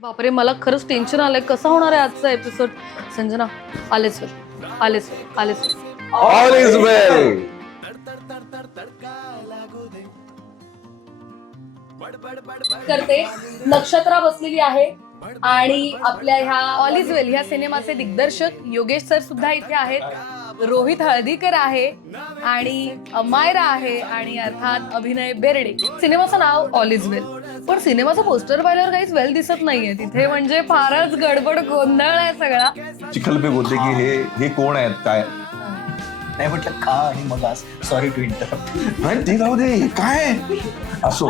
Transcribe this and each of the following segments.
बापरे, मला खरंच टेन्शन आलंय. कसा होणार आहे आजचा एपिसोड? संजना, आलेच आलेच आलेच. ऑल इज वेल. करते नक्षत्रा बसलेली आहे आणि आपल्या ह्या ऑल इज वेल ह्या सिनेमाचे दिग्दर्शक योगेश सर सुद्धा इथे आहेत. रोहित हळदीकर आहे आणि अमायरा आहे आणि अर्थात अभिनय बेर्डे. सिनेमाचं नाव ऑल इज वेल, पण सिनेमाचं पोस्टर पाहिल्यावर काहीच वेल दिसत नाहीये तिथे. म्हणजे फारच गडबड गोंधळ आहे सगळा. चिखलबेग होते की हे कोण आहेत काय नाही म्हटलं का आणि मग आज सॉरी टू इंटरप्ट. नाही ते जाऊ दे काय असो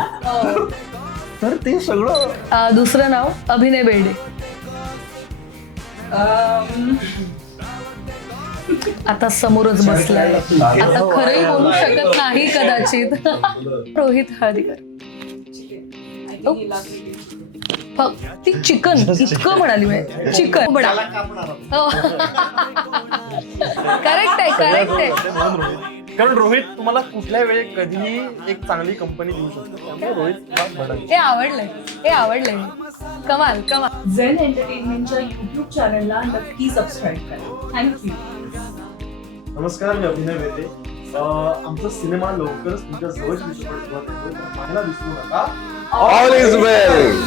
तर ते सगळं. दुसरं नाव अभिनय बेर्डे. आता समोरच बसलाय, आता खरंही बोलू शकत नाही कदाचित. रोहित हळदीकर. ती चिकन इतकं म्हणाली मी, चिकन करेक्ट आहे करेक्ट आहे. कारण रोहित तुम्हाला कुठल्या वेळी कधीही एक चांगली कंपनी देऊ शकतो, त्यामुळे रोहित हे आवडलंय, हे आवडलंय. कमाल कमाल. झेन एंटरटेनमेंटच्या युट्यूब चॅनलला नक्की सबस्क्राईब करा. थँक्यू. नमस्कार, मी अभिनय बेर्डे. आमचा सिनेमा लवकरच तुमच्या जवळ पाहायला विसरू नका. All is well.